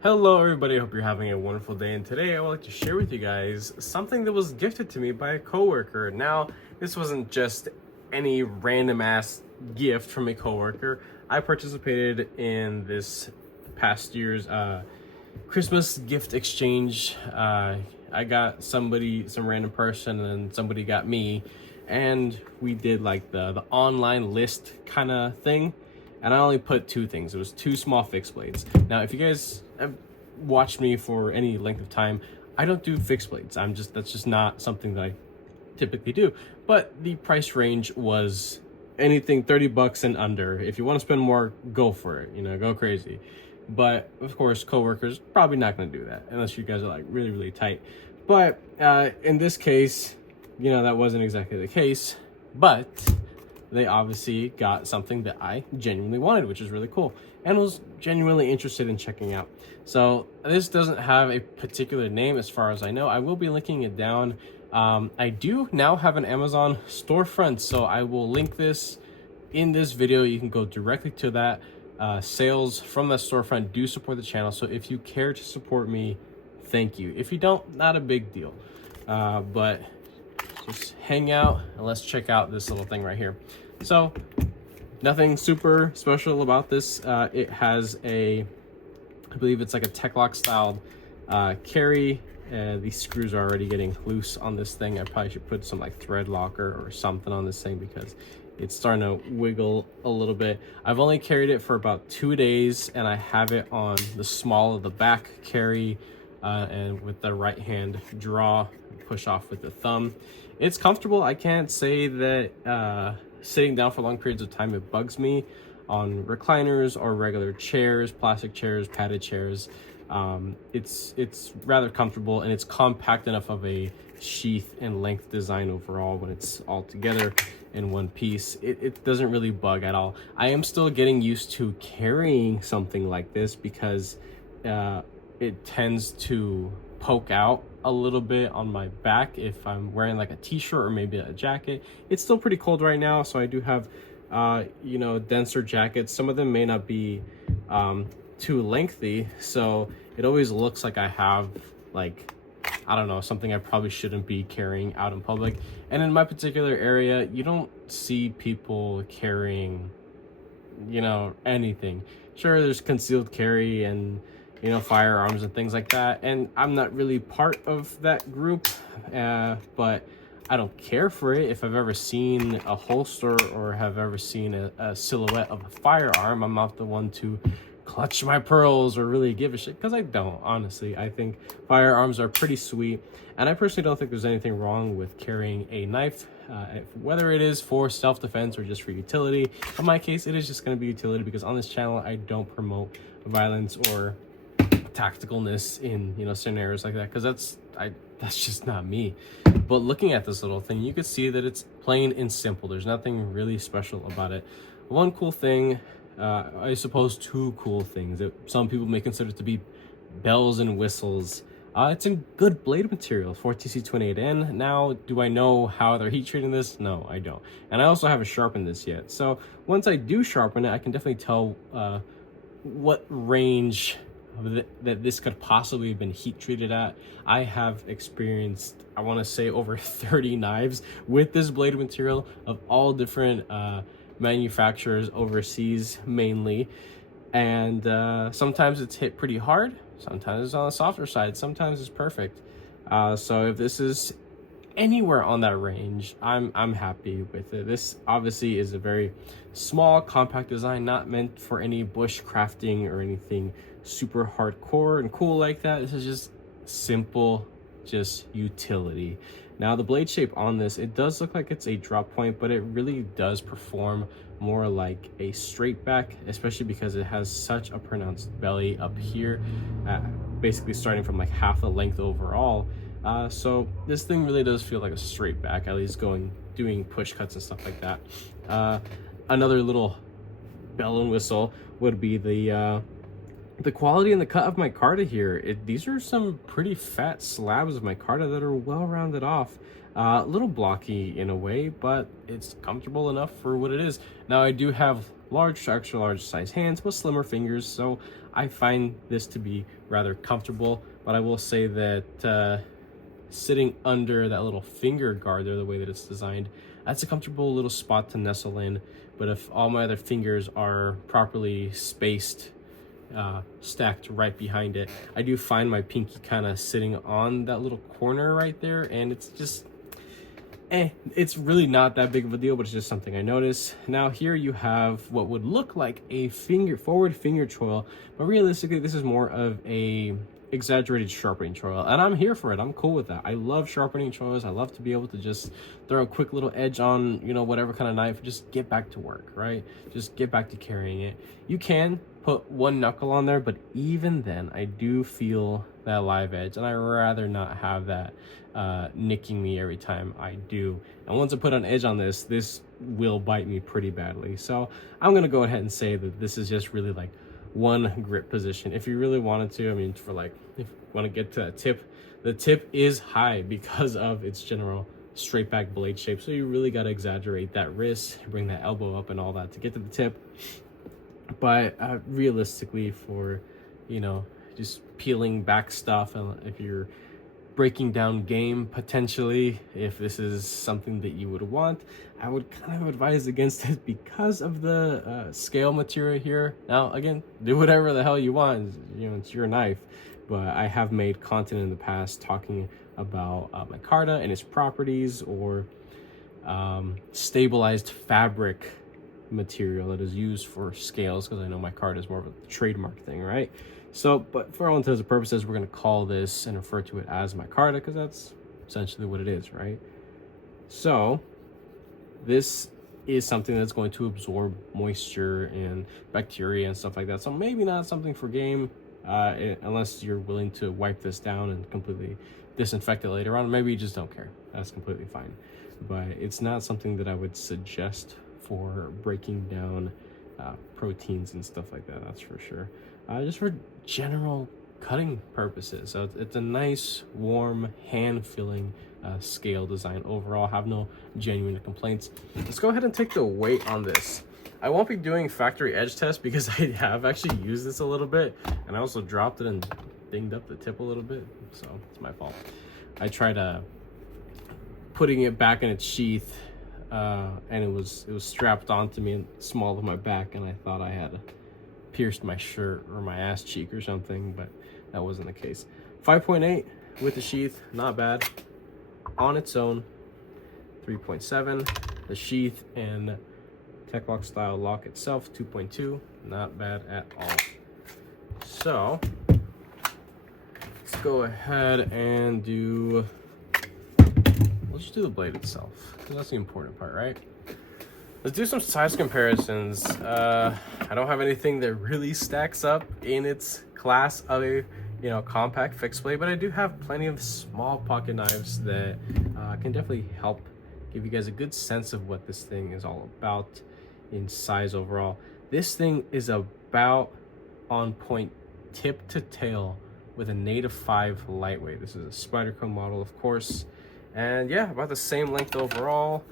Hello everybody, I hope you're having a wonderful day, and today I would like to share with you guys something that was gifted to me by a coworker. Now, this wasn't just any random ass gift from a coworker. I participated in this past year's Christmas gift exchange. I got some random person, and then somebody got me, and we did like the online list kind of thing. And I only put two things. It was two small fixed blades. Now, if you guys have watched me for any length of time, I don't do fixed blades. That's just not something that I typically do. But the price range was anything 30 bucks and under. If you want to spend more, go for it. Go crazy. But of course, coworkers probably not going to do that unless you guys are like really, really tight. But in this case, that wasn't exactly the case. But they obviously got something that I genuinely wanted, which is really cool, and was genuinely interested in checking out. So this doesn't have a particular name as far as I know. I will be linking it down. I do now have an Amazon storefront, so I will link this in this video. You can go directly to that. Sales from that storefront do support the channel, so if you care to support me, thank you. If you don't, not a big deal. But just hang out and let's check out this little thing right here. So nothing super special about this. It has I believe it's like a Tek-Lok styled carry. These screws are already getting loose on this thing. I probably should put some like thread locker or something on this thing because it's starting to wiggle a little bit. I've only carried it for about 2 days, and I have it on the small of the back carry and with the right hand draw, push off with the thumb. It's comfortable. I can't say that sitting down for long periods of time it bugs me on recliners or regular chairs, plastic chairs, padded chairs. It's rather comfortable, and it's compact enough of a sheath and length design overall. When it's all together in one piece, it doesn't really bug at all. I am still getting used to carrying something like this because it tends to poke out a little bit on my back if I'm wearing like a t-shirt or maybe a jacket. It's still pretty cold right now, so I do have denser jackets. Some of them may not be too lengthy, so it always looks like I have like, I don't know, something I probably shouldn't be carrying out in public. And in my particular area, you don't see people carrying anything. Sure, there's concealed carry and firearms and things like that, and I'm not really part of that group, but I don't care for it. If I've ever seen a holster or have ever seen a silhouette of a firearm, I'm not the one to clutch my pearls or really give a shit, because I don't, honestly. I think firearms are pretty sweet, and I personally don't think there's anything wrong with carrying a knife, whether it is for self-defense or just for utility. In my case, it is just going to be utility, because on this channel I don't promote violence or tacticalness in scenarios like that, because that's just not me. But looking at this little thing, you can see that it's plain and simple. There's nothing really special about it. One cool thing, I suppose two cool things that some people may consider to be bells and whistles. It's in good blade material, 4TC28N. Now, do I know how they're heat treating this? No, I don't. And I also haven't sharpened this yet. So once I do sharpen it, I can definitely tell what range that this could possibly have been heat treated at. I have experienced, I want to say, over 30 knives with this blade material of all different manufacturers overseas mainly, and sometimes it's hit pretty hard, sometimes it's on the softer side, sometimes it's perfect. So if this is anywhere on that range, I'm happy with it. This obviously is a very small, compact design, not meant for any bush crafting or anything super hardcore and cool like that. This is just simple, just utility. Now, the blade shape on this, it does look like it's a drop point, but it really does perform more like a straight back, especially because it has such a pronounced belly up here, basically starting from like half the length overall. So this thing really does feel like a straight back, at least doing push cuts and stuff like that. Another little bell and whistle would be the quality and the cut of micarta here. These are some pretty fat slabs of micarta that are well rounded off. A little blocky in a way, but it's comfortable enough for what it is. Now, I do have large to extra large size hands, but slimmer fingers. So I find this to be rather comfortable, but I will say that sitting under that little finger guard there, the way that it's designed, that's a comfortable little spot to nestle in. But if all my other fingers are properly spaced, stacked right behind it, I do find my pinky kind of sitting on that little corner right there, and it's just it's really not that big of a deal, but it's just something I notice. Now here you have what would look like a forward finger choil, but realistically this is more of a exaggerated sharpening choil, and I'm here for it. I'm cool with that. I love sharpening choils. I love to be able to just throw a quick little edge on, you know, whatever kind of knife, just get back to work, right? Just get back to carrying it. You can put one knuckle on there, but even then I do feel that live edge, and I rather not have that nicking me every time I do. And once I put an edge on this will bite me pretty badly. So I'm gonna go ahead and say that this is just really like one grip position. If you really wanted to, I mean, for like, if you want to get to that tip, the tip is high because of its general straight back blade shape. So you really got to exaggerate that wrist, bring that elbow up and all that to get to the tip. But realistically, for, you know, just peeling back stuff, and if you're breaking down game potentially, if this is something that you would want, I would kind of advise against it because of the scale material here. Now again, do whatever the hell you want, you know, it's your knife. But I have made content in the past talking about micarta and its properties, or stabilized fabric material that is used for scales, because I know micarta is more of a trademark thing, right? So, but for all intents and purposes, we're going to call this and refer to it as micarta because that's essentially what it is, right? So this is something that's going to absorb moisture and bacteria and stuff like that. So maybe not something for game, unless you're willing to wipe this down and completely disinfect it later on. Maybe you just don't care. That's completely fine. But it's not something that I would suggest for breaking down proteins and stuff like that, that's for sure. Just for general cutting purposes. So it's a nice, warm, hand-feeling scale design overall. Have no genuine complaints. Let's go ahead and take the weight on this. I won't be doing factory edge test because I have actually used this a little bit, and I also dropped it and dinged up the tip a little bit, so it's my fault. I tried putting it back in its sheath, and it was strapped onto me and small of my back, and I thought I had pierced my shirt or my ass cheek or something, but that wasn't the case. 5.8 with the sheath, not bad. On its own, 3.7. The sheath and Tek-Lok style lock itself, 2.2. Not bad at all. So let's go ahead and let's just do the blade itself, because that's the important part, right? Let's do some size comparisons. I don't have anything that really stacks up in its class of a, you know, compact fixed blade, but I do have plenty of small pocket knives that can definitely help give you guys a good sense of what this thing is all about in size overall. This thing is about on point tip to tail with a native 5 lightweight. This is a Spyderco model, of course, and yeah, about the same length overall.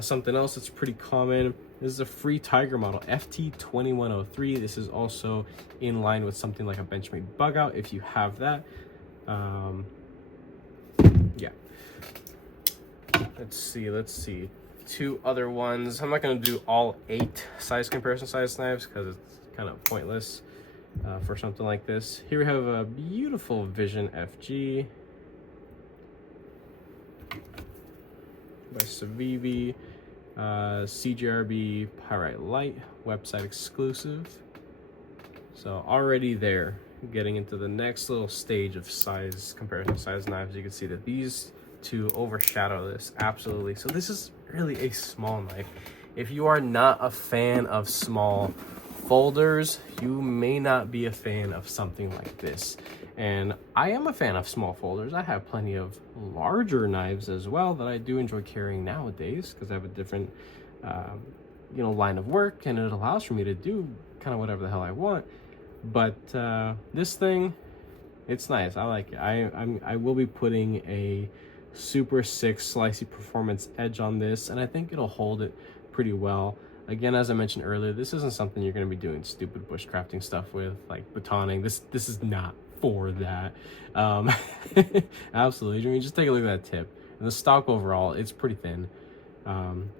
Something else that's pretty common, this is a Free Tiger model, FT2103. This is also in line with something like a Benchmade Bug Out if you have that. Yeah, let's see 2 other ones. I'm not going to do all 8 size comparison size knives because it's kind of pointless for something like this. Here we have a beautiful Vision FG by Civivi, CJRB Pyrite Light, website exclusive. So already there, getting into the next little stage of size comparison size knives, you can see that these 2 overshadow this absolutely. So this is really a small knife. If you are not a fan of small folders, you may not be a fan of something like this. And I am a fan of small folders. I have plenty of larger knives as well that I do enjoy carrying nowadays because I have a different you know, line of work, and it allows for me to do kind of whatever the hell I want. But this thing, it's nice. I like it. I will be putting a Super 6 Slicey Performance edge on this, and I think it'll hold it pretty well. Again, as I mentioned earlier, this isn't something you're going to be doing stupid bushcrafting stuff with, like batoning. This is not for that. Absolutely. I mean, just take a look at that tip. And the stock overall, it's pretty thin.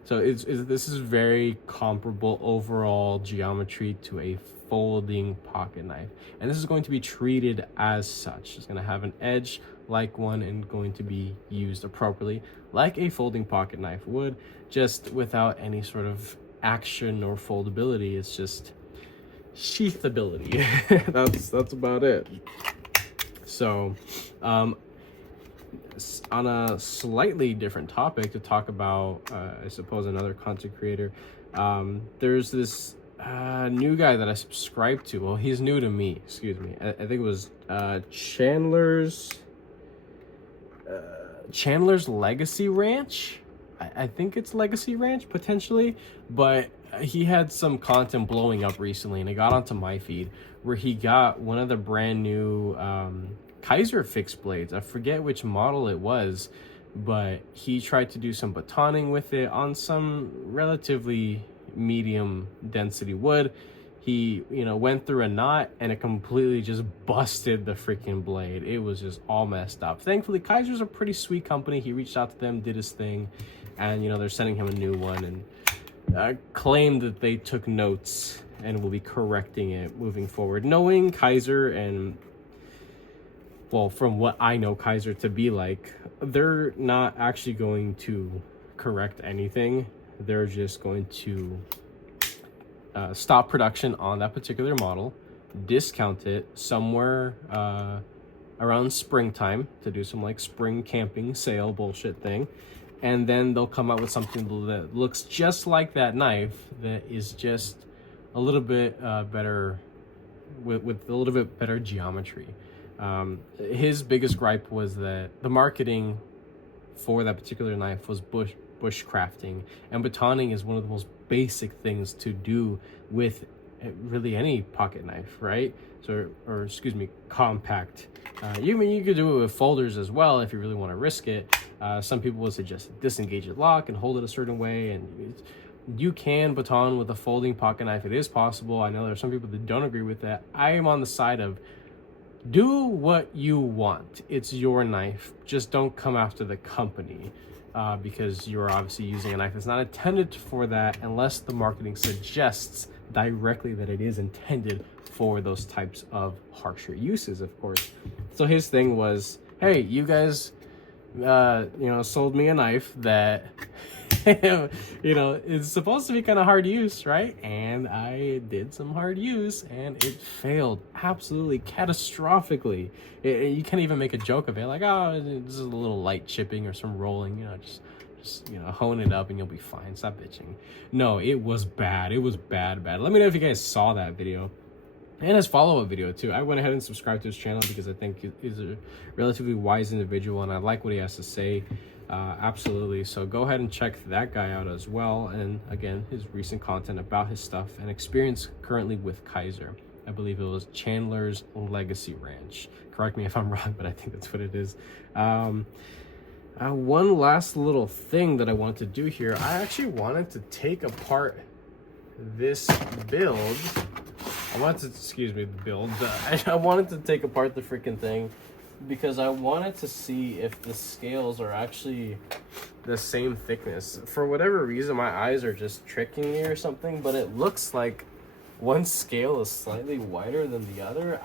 So this is very comparable overall geometry to a folding pocket knife, and this is going to be treated as such. It's going to have an edge like one and going to be used appropriately like a folding pocket knife would, just without any sort of action or foldability. It's just sheathability. That's about it. So on a slightly different topic to talk about, I suppose another content creator, there's this new guy that I subscribe to. Well, he's new to me, excuse me. I think it was Chandler's Legacy Ranch. I think it's Legacy Ranch potentially, but he had some content blowing up recently and it got onto my feed where he got one of the brand new Kaiser fixed blades. I forget which model it was, but he tried to do some batoning with it on some relatively medium density wood. He, went through a knot and it completely just busted the freaking blade. It was just all messed up. Thankfully, Kaiser's a pretty sweet company. He reached out to them, did his thing, and they're sending him a new one, and claimed that they took notes and will be correcting it moving forward. Knowing Kaiser, and well, from what I know Kaiser to be like, they're not actually going to correct anything. They're just going to stop production on that particular model, discount it somewhere around springtime to do some like spring camping sale bullshit thing, and then they'll come out with something that looks just like that knife, that is just a little bit better, with a little bit better geometry. His biggest gripe was that the marketing for that particular knife was bushcrafting, and batoning is one of the most basic things to do with really any pocket knife, right? So, or excuse me, compact. You could do it with folders as well if you really want to risk it. Some people would suggest disengage it lock and hold it a certain way, and you can baton with a folding pocket knife. It is possible. I know there are some people that don't agree with that. I am on the side of do what you want. It's your knife. Just don't come after the company, because you're obviously using a knife that's not intended for that, unless the marketing suggests directly that it is intended for those types of harsher uses, of course. So his thing was, hey, you guys, sold me a knife that it's supposed to be kind of hard use, right? And I did some hard use and it failed absolutely catastrophically. You can't even make a joke of it, like, oh, this is a little light chipping or some rolling, just hone it up and you'll be fine. Stop bitching. No, it was bad. It was bad. Let me know if you guys saw that video and his follow-up video too. I went ahead and subscribed to his channel because I think he's a relatively wise individual and I like what he has to say. Absolutely. So go ahead and check that guy out as well. And again, his recent content about his stuff and experience currently with Kaiser. I believe it was Chandler's Legacy Ranch. Correct me if I'm wrong, but I think that's what it is. One last little thing that I wanted to do here. I actually wanted to take apart this build. I wanted to take apart the freaking thing because I wanted to see if the scales are actually the same thickness. For whatever reason, my eyes are just tricking me or something, but it looks like one scale is slightly wider than the other.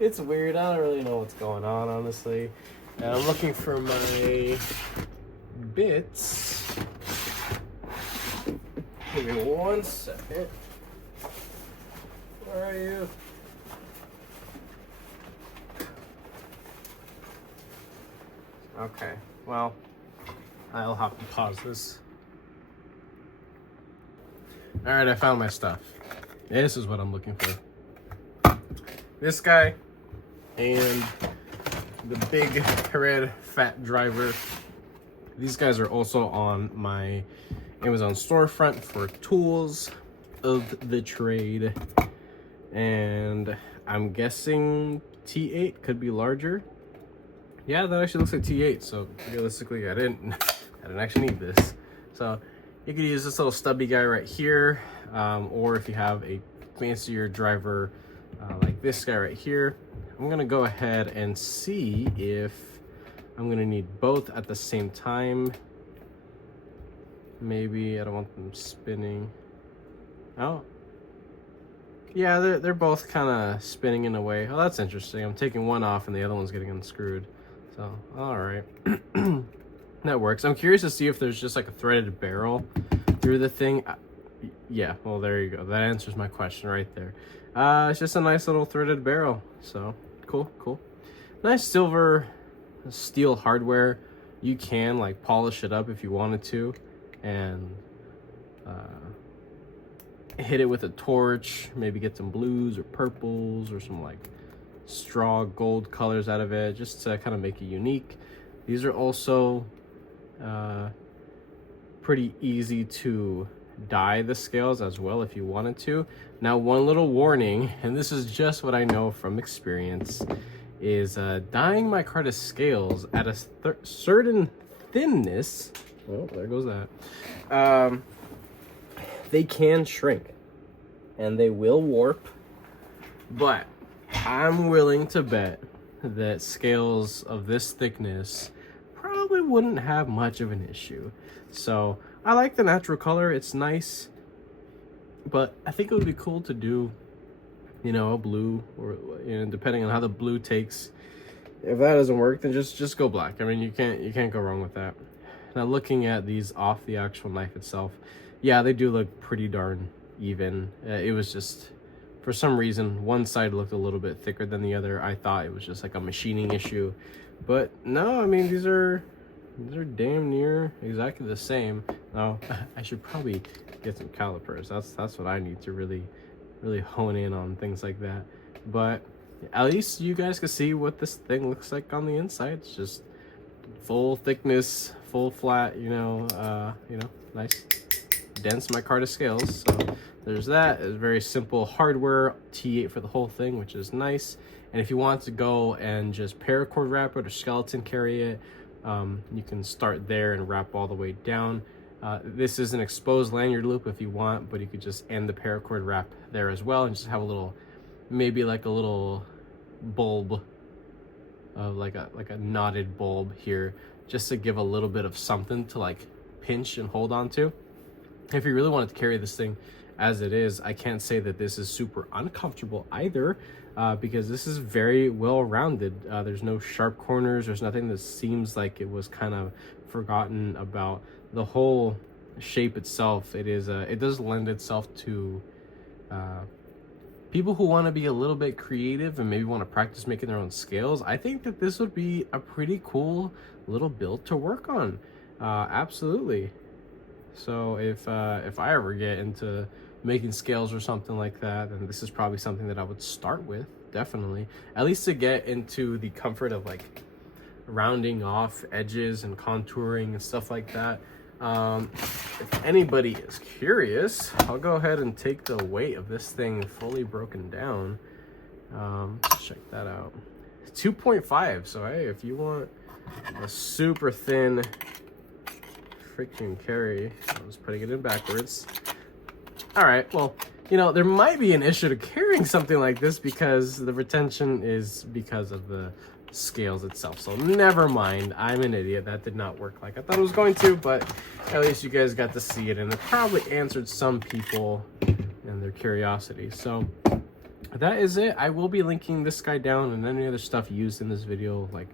It's weird. I don't really know what's going on, honestly. And I'm looking for my bits. Give me 1 second. Where are you? Okay, well, I'll have to pause this. Alright, I found my stuff. This is what I'm looking for. This guy and the big red fat driver. These guys are also on my Amazon storefront for tools of the trade. And I'm guessing T8 could be larger. Yeah, that actually looks like T8. So realistically, I didn't actually need this. So you could use this little stubby guy right here, or if you have a fancier driver like this guy right here. I'm gonna go ahead and see if I'm gonna need both at the same time. Maybe I don't want them spinning. Oh, yeah, they're both kind of spinning in a way. Oh, that's interesting. I'm taking one off and the other one's getting unscrewed. So, all right, that works. I'm curious to see if there's just like a threaded barrel through the thing. Yeah, well, there you go. That answers my question right there. It's just a nice little threaded barrel. So cool. Nice silver steel hardware. You can like polish it up if you wanted to, and hit it with a torch, maybe get some blues or purples or some like straw gold colors out of it, just to kind of make it unique. These are also pretty easy to dye the scales as well if you wanted to. Now, one little warning, and this is just what I know from experience, is dyeing micarta scales at a certain thinness. Oh, there goes that. They can shrink and they will warp, but I'm willing to bet that scales of this thickness probably wouldn't have much of an issue. So I like the natural color, it's nice, but I think it would be cool to do, you know, a blue, or, you know, depending on how the blue takes. If that doesn't work, then just go black. I mean, you can't go wrong with that. Now, looking at these off the actual knife itself, yeah, they do look pretty darn even. It was just, for some reason, one side looked a little bit thicker than the other. I thought it was just like a machining issue, but no, I mean, these are damn near exactly the same. Now, I should probably get some calipers. That's what I need to really hone in on things like that. But at least you guys can see what this thing looks like on the inside. It's just full thickness, full flat, you know, nice dense micarta scales. So there's that. It's very simple hardware, T8 for the whole thing, which is nice. And if you want to go and just paracord wrap it or skeleton carry it, you can start there and wrap all the way down. This is an exposed lanyard loop if you want, but you could just end the paracord wrap there as well and just have a little, maybe like a little bulb of like a knotted bulb here, just to give a little bit of something to like pinch and hold on to. If you really wanted to carry this thing as it is, I can't say that this is super uncomfortable either, because this is very well rounded. There's no sharp corners. There's nothing that seems like it was kind of forgotten about. The whole shape itself, it does lend itself to people who want to be a little bit creative and maybe want to practice making their own scales. I think that this would be a pretty cool little build to work on. Absolutely. So if I ever get into making scales or something like that, then this is probably something that I would start with, definitely. At least to get into the comfort of like rounding off edges and contouring and stuff like that. If anybody is curious, I'll go ahead and take the weight of this thing fully broken down. Let's check that out. 2.5. So hey, if you want a super thin freaking carry, I was putting it in backwards. All right, well, you know, there might be an issue to carrying something like this because the retention is because of the scales itself. So never mind, I'm an idiot. That did not work like I thought it was going to, but at least you guys got to see it, and it probably answered some people and their curiosity. So that is it. I will be linking this guy down and any other stuff used in this video, like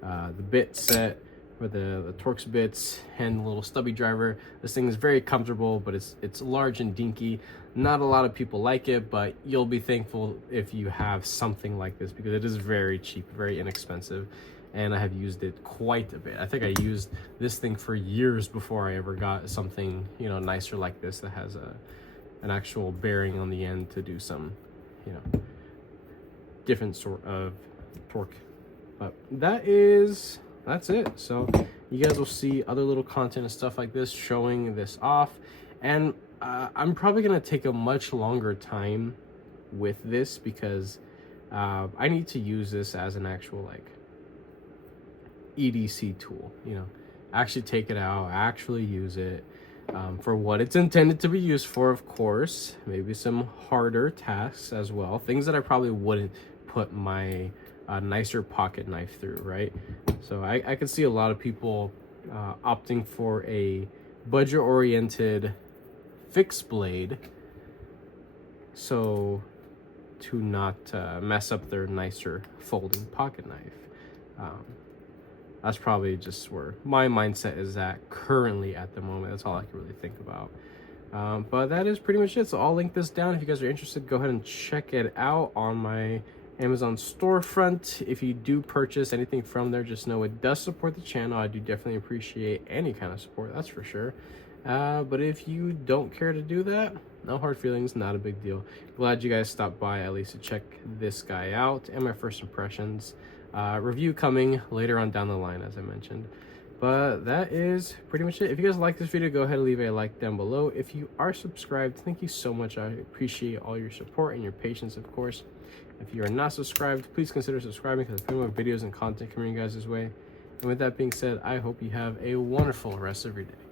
the bit set for the Torx bits and the little stubby driver. This thing is very comfortable, but it's large and dinky. Not a lot of people like it, but you'll be thankful if you have something like this because it is very cheap, very inexpensive, and I have used it quite a bit. I think I used this thing for years before I ever got something, you know, nicer like this that has an actual bearing on the end to do some, you know, different sort of torque. But that's it. So you guys will see other little content and stuff like this showing this off, and I'm probably gonna take a much longer time with this because I need to use this as an actual like EDC tool, you know, actually take it out, actually use it. for what it's intended to be used for, of course. Maybe some harder tasks as well, things that I probably wouldn't put my nicer pocket knife through, right? So I could see a lot of people opting for a budget-oriented fixed blade, so to not mess up their nicer folding pocket knife. That's probably just where my mindset is at currently at the moment. That's all I can really think about. But that is pretty much it. So I'll link this down. If you guys are interested, go ahead and check it out on my Amazon storefront. If you do purchase anything from there, just know it does support the channel. I do definitely appreciate any kind of support, that's for sure. But if you don't care to do that, no hard feelings, not a big deal. Glad you guys stopped by at least to check this guy out and my first impressions. Review coming later on down the line, as I mentioned. But that is pretty much it. If you guys like this video, go ahead and leave a like down below. If you are subscribed, thank you so much. I appreciate all your support and your patience, of course. If you are not subscribed, please consider subscribing, because I put more videos and content coming you guys' way. And with that being said, I hope you have a wonderful rest of your day.